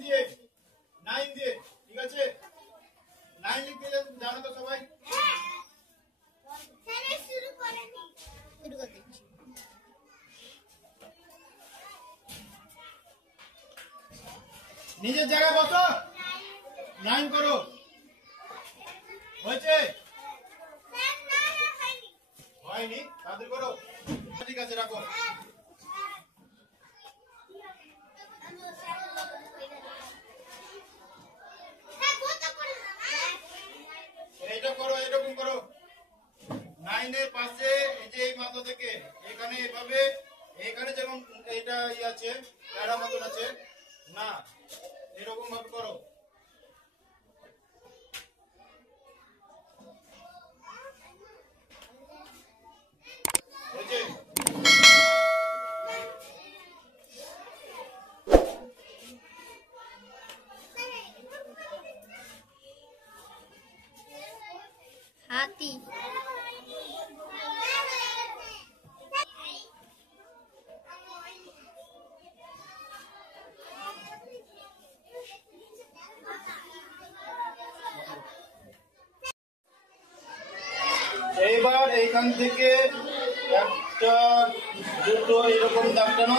দিয়ে 9 দিয়ে ঠিক আছে 9 লিখতে জানো তো সবাই হ্যাঁ স্যার শুরু করে দিচ্ছি নিজের জায়গায় বসো 9 করো হয়েছে স্যার না হয়নি তাদের করো ঠিক আছে রাখো এইটা করো এরকম করো 9 এর পাশে এই যে এই মাথা থেকে এখানে এভাবে এখানে যেমন এইটা আছে প্যারা মতন আছে না এরকম ভাবে করো ওকে হাতি এইবার এইখান থেকে একটা দুটো এরকম দাগ টানো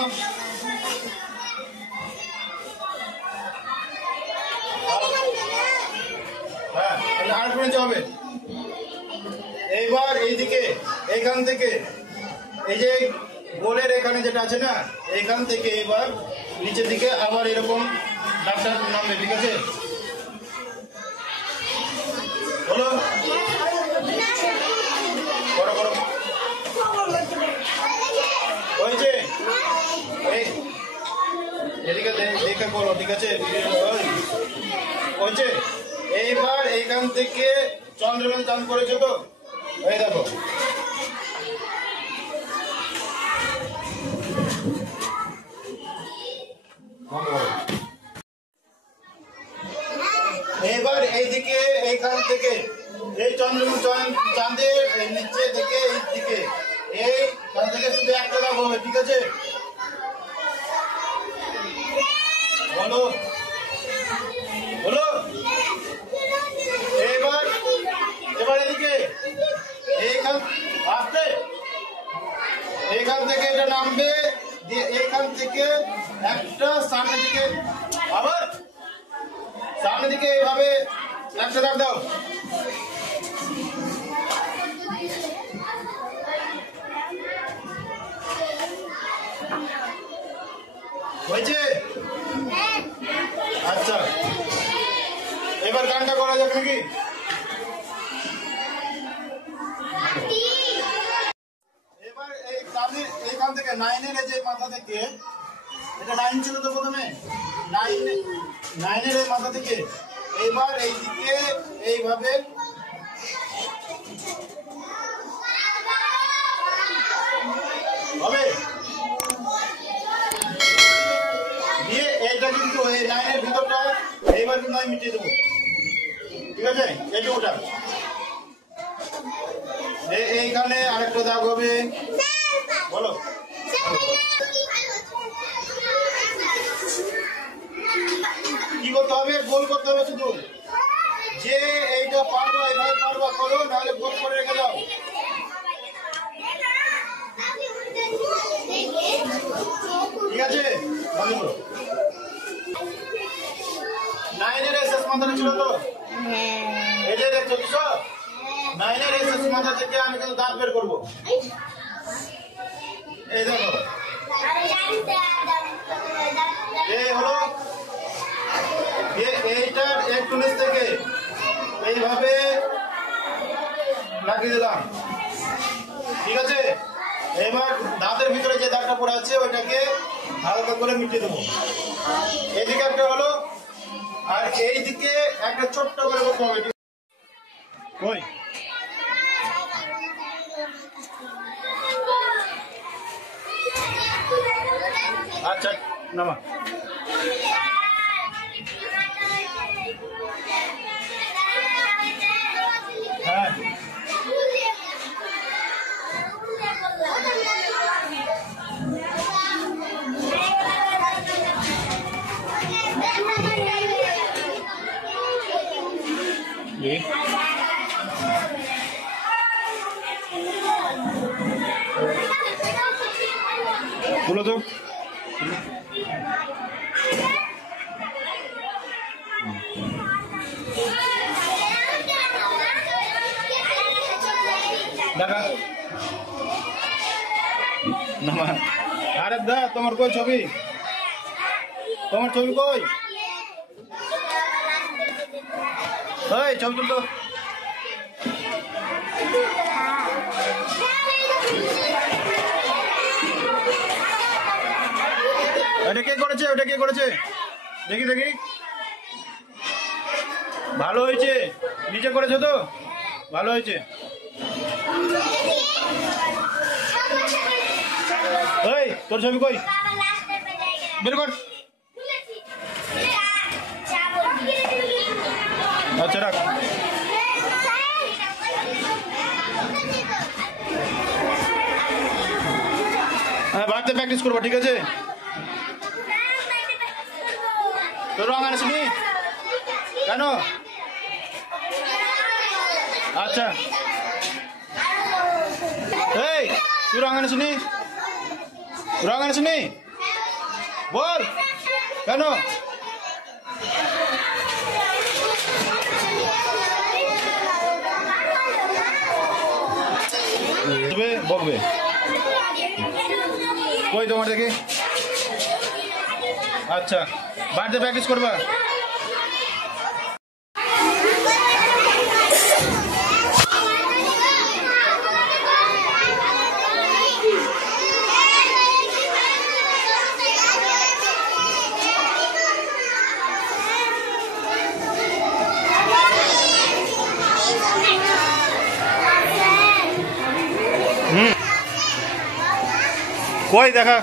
হ্যাঁ আর পর্যন্ত হবে এইবার এইদিকে এইখান থেকে এই যে গোলের এখানে যেটা আছে না এইখান থেকে এবার নিচের দিকে আবার এরকম দাগটা নামবে ঠিক আছে বলো করো করো হয়েছে এদিকে দেখে করো ঠিক আছে হয়েছে এইবার এইখান থেকে চন্দ্রবেল চান করেছো তো এই দেখো এবার এইদিকে এইখান থেকে এই চন্দ্রবেল চাঁদের নিচে থেকে এই দিকে এইখান থেকে শুধু একটা দাগ হবে ঠিক আছে বলো বলো এবার এদিকে এইখান আসতে এইখান থেকে এটা নামবে দিয়ে এইখান থেকে একটা সামনের দিকে আবার সামনের দিকে এইভাবে একটা দাগ দাও হয়েছে আচ্ছা এবার গানটা করা যাবে নাকি এবার এই সামনে এইখান থেকে 9 এর যে মাথা থেকে এটা 9 ছিল তো প্রথমে 9 এর মাথা থেকে এইবার এইদিকে এইভাবে হবে দিয়ে এইটা কিন্তু এই 9 এর ভিতরটা এইবার কিন্তু আমি মিটিয়ে দেবো ঠিক আছে এইটুকুটা এইখানে আরেকটা দাগ হবে বলো কি করতে হবে গোল করতে হবে শুধু যে এইটা পারবো এইভাবে পারবো করো নাহলে গোল করে রেখে দাও ঠিক আছে 9 এর শেষ মাথাটা ছিল তো এই যে দেখছো কিছু 9 এর শেষ মাথা থেকে আমি কিন্তু দাঁত বের করবো এই দেখো এই হলো এইটার একটু নিচ থেকে এইভাবে লাগিয়ে দিলাম ঠিক আছে এবার দাঁতের ভিতরে যে দাগটা পড়ে আছে ওইটাকে হালকা করে মিটিয়ে দেবো এইদিকে একটা হলো আর এইদিকে একটা ছোট্ট করে করতে হবে কই আচ্ছা নামা হ্যাঁ Thank you. তুলো তো দেখা না আরে দা তোমার কই ছবি তোমার ছবি কই এই ছবি তুল তো এটা কে করেছে ওটা কে করেছে দেখি দেখি ভালো হয়েছে নিচে করেছো তো ভালো হয়েছে এই তোর ছবি কই বের কর আচ্ছা রাখ হ্যাঁ বাড়িতে প্র্যাকটিস করবো ঠিক আছে তোর রং আনিসনি কেন আচ্ছা এই তুই রং আনিসনি বল কেন বকবে কই তোমার দেখি আচ্ছা বাড়িতে প্র্যাকটিস করবা কই দেখা